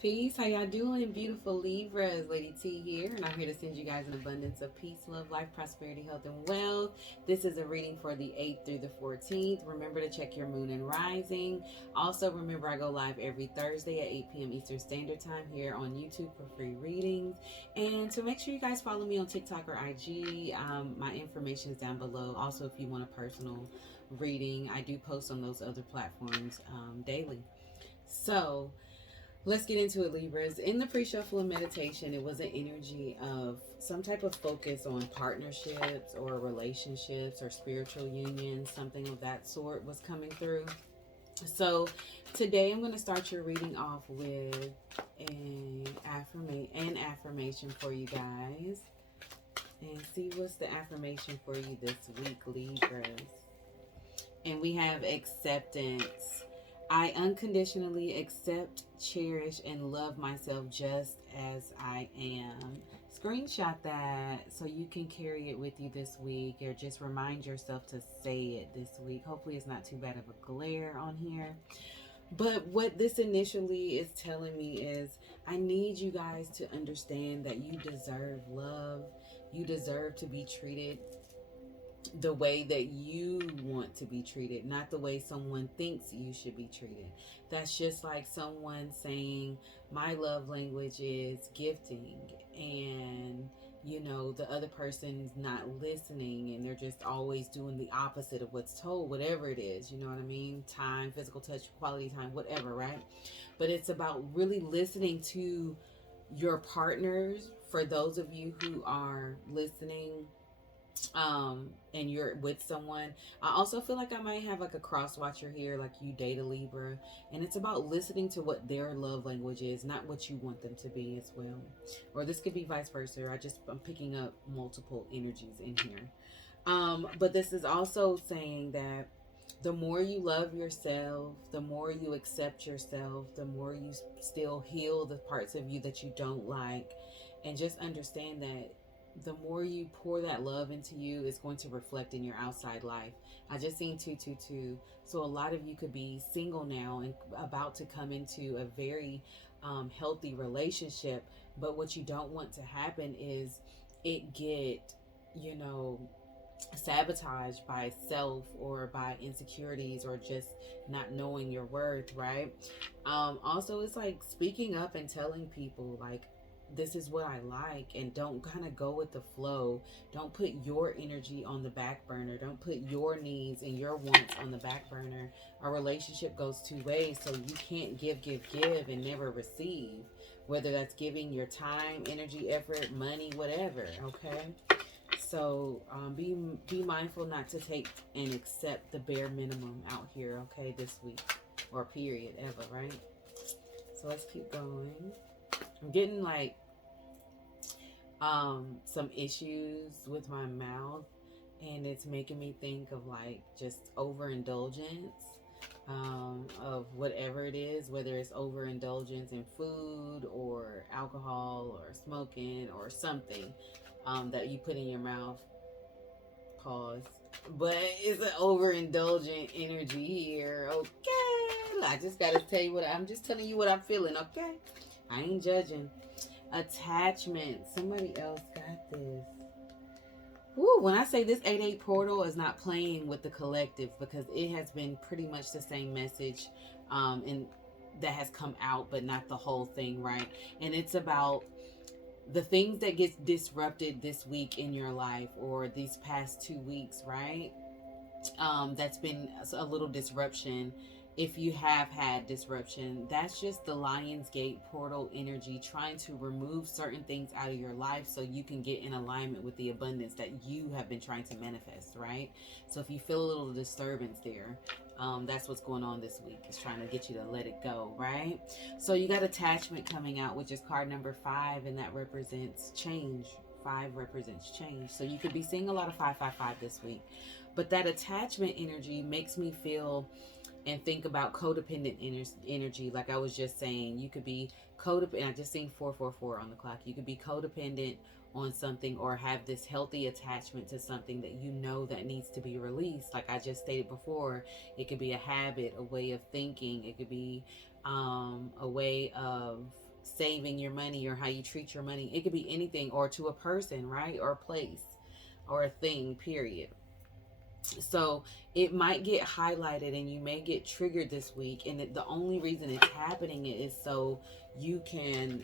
Peace, how y'all doing? Beautiful Libras, Lady T here, and I'm here to send you guys an abundance of peace, love, life, prosperity, health, and wealth. This is a reading for the 8th through the 14th. Remember to check your moon and rising. Also, remember I go live every Thursday at 8 p.m. Eastern Standard Time here on YouTube for free readings. And to make sure you guys follow me on TikTok or IG, my information is down below. Also, if you want a personal reading, I do post on those other platforms daily. So, let's get into it, Libras. In the pre-shuffle and meditation, it was an energy of some type of focus on partnerships or relationships or spiritual unions, something of that sort was coming through. So today I'm going to start your reading off with an affirmation for you guys. And see what's the affirmation for you this week, Libras. And we have acceptance. I unconditionally accept, cherish, and love myself just as I am. Screenshot that so you can carry it with you this week, or just remind yourself to say it this week. Hopefully it's not too bad of a glare on here. But what this initially is telling me is I need you guys to understand that you deserve love. You deserve to be treated the way that you want to be treated, not the way someone thinks you should be treated. That's just like someone saying, my love language is gifting, and the other person's not listening and they're just always doing the opposite of what's told, whatever it is, you know what I mean? Time, physical touch, quality time, whatever, right? But it's about really listening to your partners. For those of you who are listening, and you're with someone, I also feel like I might have like a cross watcher here, like you date a Libra, and it's about listening to what their love language is, not what you want them to be as well. Or this could be vice versa. I'm picking up multiple energies in here. But this is also saying that the more you love yourself, the more you accept yourself, the more you still heal the parts of you that you don't like, and just understand that the more you pour that love into you, it's going to reflect in your outside life. I just seen 222. So a lot of you could be single now and about to come into a very healthy relationship. But what you don't want to happen is it get, you know, sabotaged by self or by insecurities or just not knowing your worth, right? Also, it's like speaking up and telling people, like, this is what I like, and don't kind of go with the flow. Don't put your energy on the back burner. Don't put your needs and your wants on the back burner. A relationship goes two ways, so you can't give and never receive, whether that's giving your time, energy, effort, money, whatever, okay? So be mindful not to take and accept the bare minimum out here, okay, this week or period ever, right? So let's keep going. I'm getting like some issues with my mouth, and it's making me think of like just overindulgence of whatever it is, whether it's overindulgence in food or alcohol or smoking or something that you put in your mouth. Pause. But it's an overindulgent energy here, okay? I just gotta tell you I'm just telling you what I'm feeling, okay? I ain't judging. Attachment. Somebody else got this. Ooh, when I say this 8-8 portal is not playing with the collective, because it has been pretty much the same message and that has come out, but not the whole thing, right? And it's about the things that gets disrupted this week in your life or these past 2 weeks, right? That's been a little disruption. If you have had disruption, that's just the Lionsgate portal energy trying to remove certain things out of your life so you can get in alignment with the abundance that you have been trying to manifest, right? So if you feel a little disturbance there, that's what's going on this week. It's trying to get you to let it go, right? So you got attachment coming out, which is card number 5, and that represents change. 5 represents change. So you could be seeing a lot of 555 this week. But that attachment energy makes me feel and think about codependent energy. Like I was just saying, you could be codependent. I just seen 444 on the clock. You could be codependent on something or have this healthy attachment to something that you know that needs to be released. Like I just stated before, it could be a habit, a way of thinking. It could be a way of saving your money or how you treat your money. It could be anything, or to a person, right? Or a place or a thing, period. So it might get highlighted and you may get triggered this week. And the only reason it's happening is so you can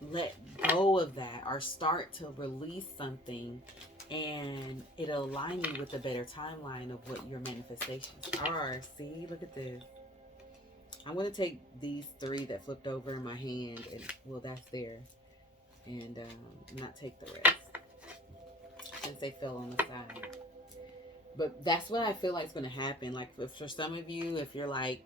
let go of that or start to release something, and it'll align you with a better timeline of what your manifestations are. See, look at this. I'm going to take these 3 that flipped over in my hand, and well, that's there, and not take the rest since they fell on the side. But that's what I feel like is going to happen. Like for some of you, if you're like,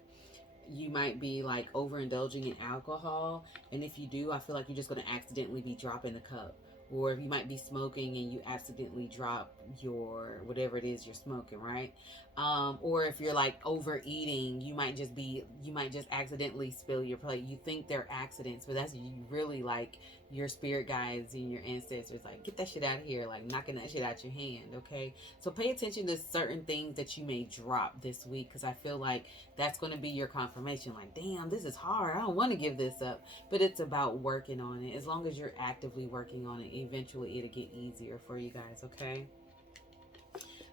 you might be like overindulging in alcohol, and if you do, I feel like you're just going to accidentally be dropping the cup. Or if you might be smoking and you accidentally drop your whatever it is you're smoking, right? Or if you're like overeating, you might just accidentally spill your plate. You think they're accidents, but that's really like your spirit guides and your ancestors like, get that shit out of here, like knocking that shit out your hand. Okay, so pay attention to certain things that you may drop this week, because I feel like that's going to be your confirmation. Like, damn, this is hard, I don't want to give this up. But it's about working on it. As long as you're actively working on it, eventually it'll get easier for you guys. Okay,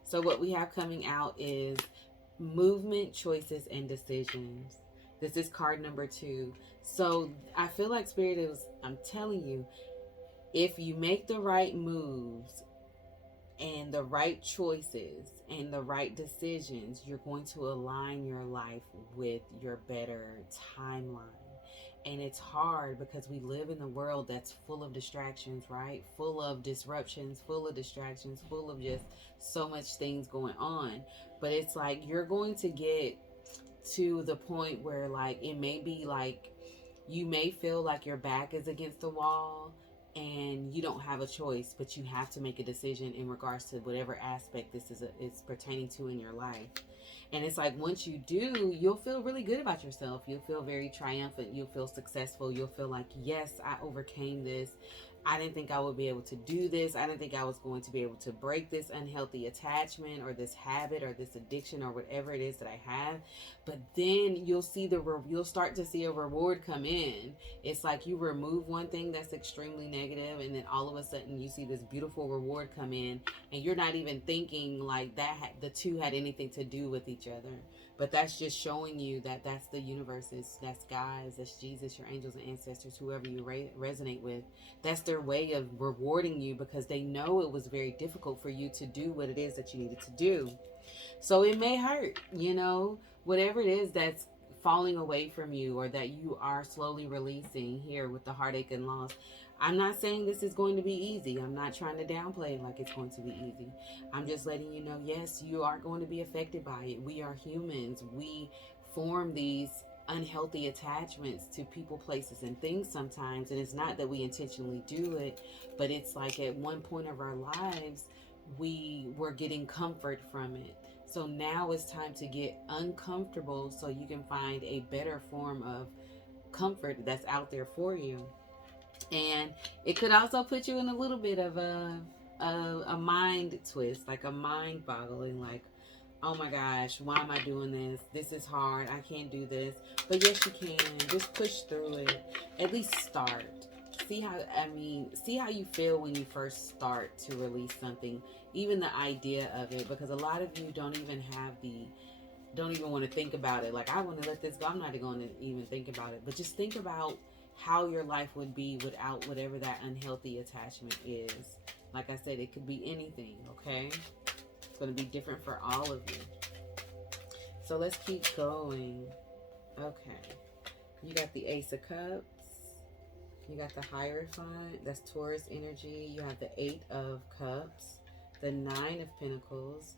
so what we have coming out is movement, choices, and decisions. This is card number 2. So I feel like Spirit is, I'm telling you, if you make the right moves and the right choices and the right decisions, you're going to align your life with your better timeline. And it's hard because we live in a world that's full of distractions, right? Full of disruptions, full of distractions, full of just so much things going on. But it's like you're going to get to the point where like it may be like you may feel like your back is against the wall and you don't have a choice, but you have to make a decision in regards to whatever aspect this is pertaining to in your life. And it's like once you do, you'll feel really good about yourself. You'll feel very triumphant. You'll feel successful. You'll feel like, yes, I overcame this. I didn't think I would be able to do this. I didn't think I was going to be able to break this unhealthy attachment or this habit or this addiction or whatever it is that I have. But then you'll start to see a reward come in. It's like you remove one thing that's extremely negative, and then all of a sudden you see this beautiful reward come in, and you're not even thinking like that the two had anything to do with each other. But that's just showing you that that's the universe. That's guys, that's Jesus, your angels and ancestors, whoever you resonate with. That's their way of rewarding you, because they know it was very difficult for you to do what it is that you needed to do. So it may hurt, whatever it is that's falling away from you or that you are slowly releasing here with the heartache and loss. I'm not saying this is going to be easy. I'm not trying to downplay it like it's going to be easy. I'm just letting you know, yes, you are going to be affected by it. We are humans. We form these unhealthy attachments to people, places, and things sometimes. And it's not that we intentionally do it, but it's like at one point of our lives, we were getting comfort from it. So now it's time to get uncomfortable so you can find a better form of comfort that's out there for you. And it could also put you in a little bit of a mind twist, like a mind boggling, like, oh my gosh, why am I doing this? This is hard. I can't do this. But yes, you can. Just push through it. At least start. See how you feel when you first start to release something, even the idea of it, because a lot of you don't even want to think about it. Like, I want to let this go. I'm not going to even think about it. But just think about how your life would be without whatever that unhealthy attachment is. Like I said, it could be anything, okay? It's going to be different for all of you. So let's keep going. Okay. You got the Ace of Cups. You got the Hierophant. That's Taurus energy. You have the 8 of Cups. The 9 of Pentacles.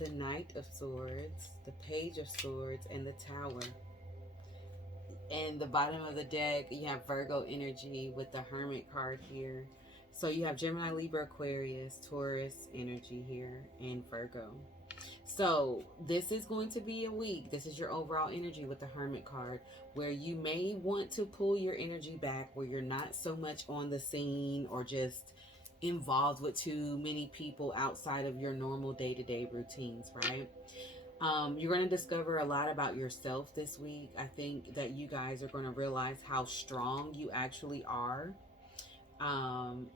The Knight of Swords. The Page of Swords. And the Tower. And the bottom of the deck, you have Virgo energy with the Hermit card here. So you have Gemini, Libra, Aquarius, Taurus energy here, and Virgo. So this is going to be a week. This is your overall energy with the Hermit card, where you may want to pull your energy back, where you're not so much on the scene or just involved with too many people outside of your normal day-to-day routines, right? You're going to discover a lot about yourself this week. I think that you guys are going to realize how strong you actually are,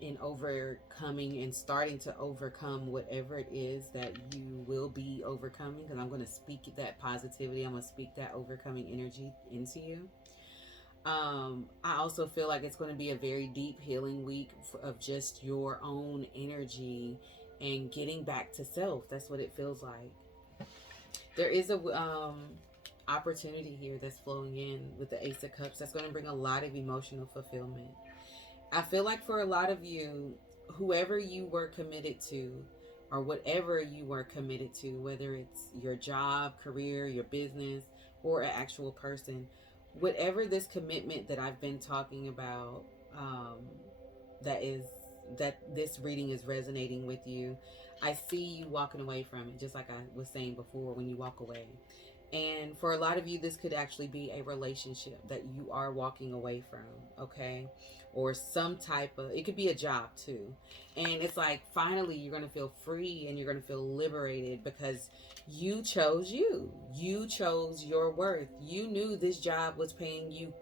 in overcoming and starting to overcome whatever it is that you will be overcoming. Because I'm going to speak that positivity. I'm going to speak that overcoming energy into you. I also feel like it's going to be a very deep healing week of just your own energy and getting back to self. That's what it feels like. There is a opportunity here that's flowing in with the Ace of Cups that's going to bring a lot of emotional fulfillment. I feel like for a lot of you, whoever you were committed to, or whatever you were committed to, whether it's your job, career, your business, or an actual person, whatever this commitment that I've been talking about, that this reading is resonating with you, I see you walking away from it, just like I was saying before, when you walk away. And for a lot of you, this could actually be a relationship that you are walking away from, okay? Or some type of, it could be a job too. And it's like, finally, you're going to feel free and you're going to feel liberated because you chose you. You chose your worth. You knew this job was paying you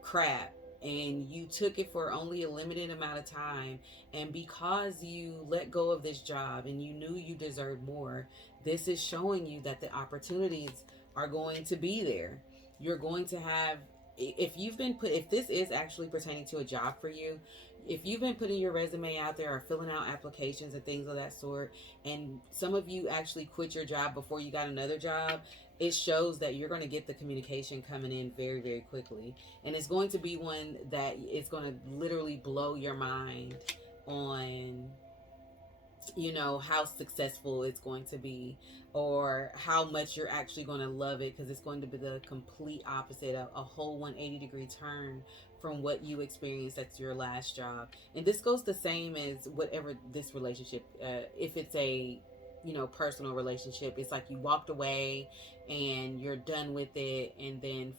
crap and you took it for only a limited amount of time, and because you let go of this job and you knew you deserved more, this is showing you that the opportunities are going to be there. You're going to have, if this is actually pertaining to a job for you, if you've been putting your resume out there or filling out applications and things of that sort, and some of you actually quit your job before you got another job, it shows that you're going to get the communication coming in very, very quickly. And it's going to be one that is going to literally blow your mind on, how successful it's going to be, or how much you're actually going to love it, because it's going to be the complete opposite, a whole 180-degree turn from what you experienced at your last job. And this goes the same as whatever this relationship, if it's a personal relationship, it's like you walked away and you're done with it, and then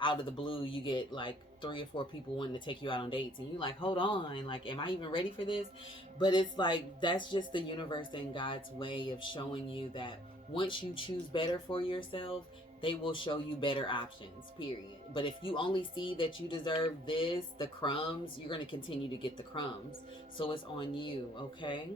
out of the blue you get like 3 or 4 people wanting to take you out on dates, and you're like, hold on, like, am I even ready for this? But it's like, that's just the universe and God's way of showing you that once you choose better for yourself, they will show you better options, period. But if you only see that you deserve this, the crumbs, you're going to continue to get the crumbs. So it's on you, okay?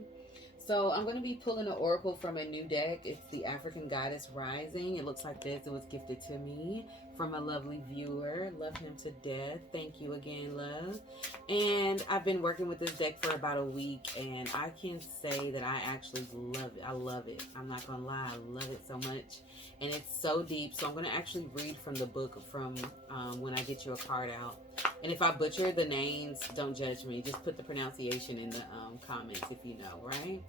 So I'm going to be pulling an oracle from a new deck. It's the African Goddess Rising. It looks like this. It was gifted to me from a lovely viewer. Love him to death. Thank you again, love. And I've been working with this deck for about a week, and I can say that I actually love it. I love it. I'm not going to lie. I love it so much. And it's so deep. So I'm going to actually read from the book from when I get you a card out. And if I butcher the names, don't judge me. Just put the pronunciation in the comments if you know, right?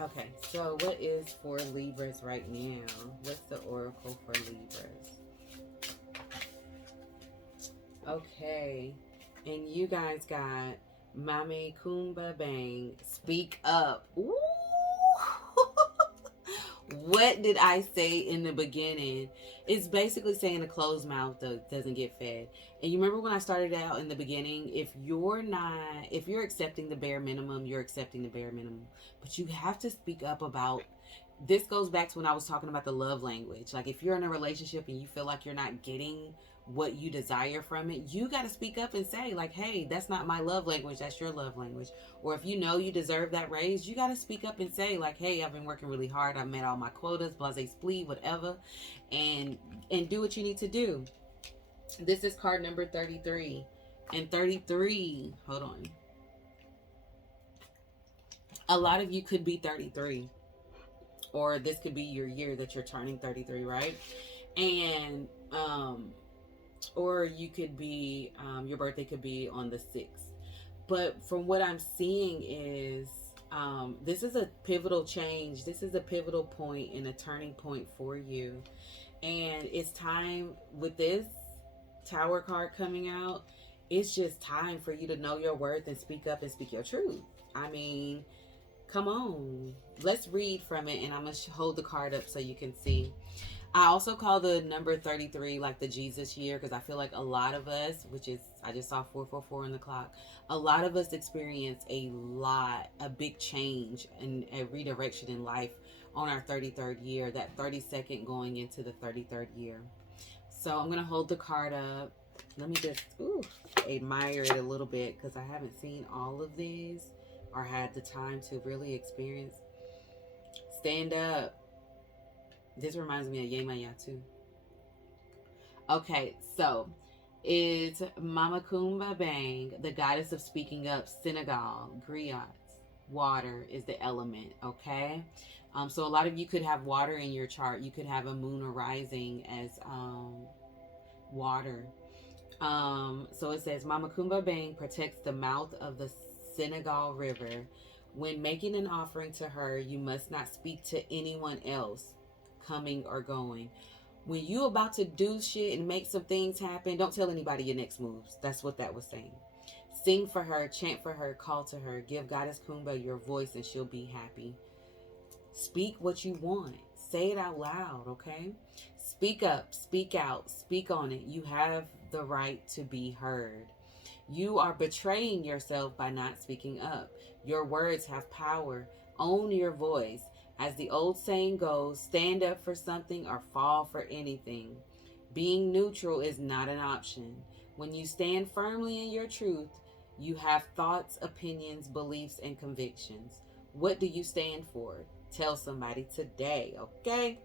Okay, so what is for Libras right now? What's the oracle for Libras? Okay, and you guys got Mame Kumba Bang. Speak up. Ooh. What did I say in the beginning? It's basically saying a closed mouth doesn't get fed. And you remember when I started out in the beginning, if you're accepting the bare minimum, you're accepting the bare minimum. But you have to speak up about, this goes back to when I was talking about the love language. Like, if you're in a relationship and you feel like you're not getting what you desire from it, you got to speak up and say, like, hey, that's not my love language, that's your love language. Or if you know you deserve that raise, you got to speak up and say, like, hey, I've been working really hard, I've met all my quotas, blase splee, whatever, and do what you need to do. This is card number 33. And 33, hold on, a lot of you could be 33, or this could be your year that you're turning 33, right? And or you could be, your birthday could be on the 6th. But from what I'm seeing is, this is a pivotal change. This is a pivotal point and a turning point for you. And it's time, with this Tower card coming out, it's just time for you to know your worth and speak up and speak your truth. I mean, come on. Let's read from it, and I'm going to hold the card up so you can see. I also call the number 33 like the Jesus year, because I feel like a lot of us, which is, I just saw 444 on the clock, a lot of us experience a big change and a redirection in life on our 33rd year, that 32nd going into the 33rd year. So I'm going to hold the card up. Let me just admire it a little bit, because I haven't seen all of these or had the time to really experience. Stand up. This reminds me of Yemaya too. Okay, so it's Mama Kumba Bang, the goddess of speaking up, Senegal, Griot. Water is the element, okay? So a lot of you could have water in your chart. You could have a moon arising as water. So it says, Mama Kumba Bang protects the mouth of the Senegal River. When making an offering to her, you must not speak to anyone else, coming or going. When you about to do shit and make some things happen, don't tell anybody your next moves. That's what that was saying. Sing for her, chant for her, call to her. Give Goddess Kumba your voice and she'll be happy. Speak what you want. Say it out loud, okay? Speak up, speak out, speak on it. You have the right to be heard. You are betraying yourself by not speaking up. Your words have power. Own your voice. As the old saying goes, stand up for something or fall for anything. Being neutral is not an option. When you stand firmly in your truth, you have thoughts, opinions, beliefs, and convictions. What do you stand for? Tell somebody today, okay?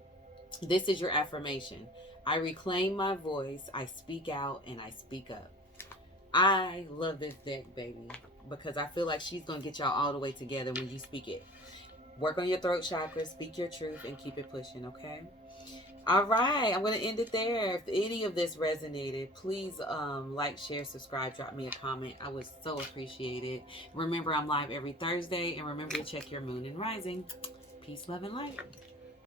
This is your affirmation. I reclaim my voice, I speak out, and I speak up. I love this deck, baby, because I feel like she's going to get y'all all the way together when you speak it. Work on your throat chakra, speak your truth, and keep it pushing, okay? All right, I'm going to end it there. If any of this resonated, please like, share, subscribe, drop me a comment. I would so appreciate it. Remember, I'm live every Thursday, and remember to check your moon and rising. Peace, love, and light.